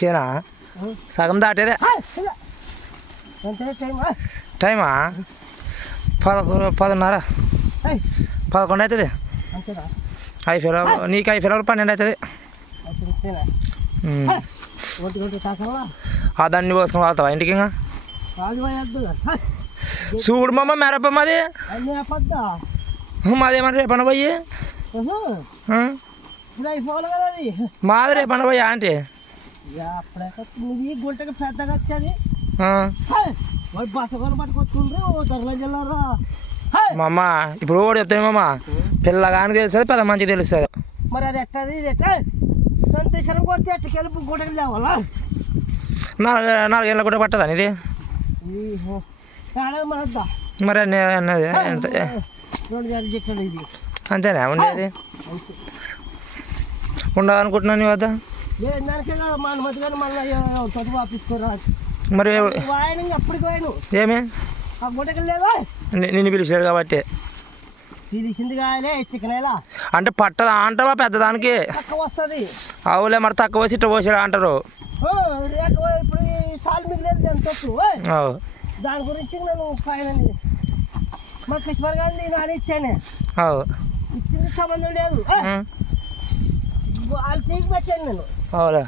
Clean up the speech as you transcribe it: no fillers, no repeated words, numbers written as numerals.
చేనా సగం దాటేదే టైమా 10:30 11 అవుతుంది. 5 ఫిలవర్ నీకు 5 ఫిలవర్ 12 అవుతుంది. దాన్ని పోసుకొని వాళ్తావా ఇంటికి? ఇంకా చూడు మమ్మ మిరప మాది మాదేమన్నా రేపన్న పోయి మాది రేపన్న పోయి అంటే గుంటకి పెద్దగా వచ్చేది బసగోలు పట్టుకొచ్చుకుండ్రు ధరలో జిల్లారా. మమ్మ ఇప్పుడు కూడా చెప్తాను మమ్మ పిల్లగాని తెలుస్తుంది పెద్ద మంచిగా తెలుస్తుంది. మరి అది ఎట్టది ఇది ఎట్ట తీసరం కొడితే ఎట్టకెళ్ళి గుంటకి లేవాలా? 4 ఏళ్ళ కూడా పట్టదా ఇది మనద్దా మరి అన్నది ఇది అంతేనా ఉండేది? ఉండదనుకుంటున్నాను నీ వద్ద దానికే కదా మన మధ్య కానీ మళ్ళీ చదువు ఆపించుకోరా. మరి ఆయన ఎప్పటికి పోయాను ఏమి ఆ గుంటకి లేదా నిన్ను పిలిచాడు కాబట్టి పిలిచింది కాయలే చికెనేలా అంటే పట్టదా అంటావా పెద్దదానికి తక్కువ వస్తుంది. అవులే మరి తక్కువ పోసి ఇట్ట పోసాడు అంటారు. ఇప్పుడు సాల్ మిగిలేదు ఎంత దాని గురించి నేను ఫైన్ అనేది మా కిషోర్ గాంధీ నాని ఇచ్చానే ఇచ్చింది సంబంధం లేదు వాళ్ళు తీసి పెట్టాను నేను. అవులే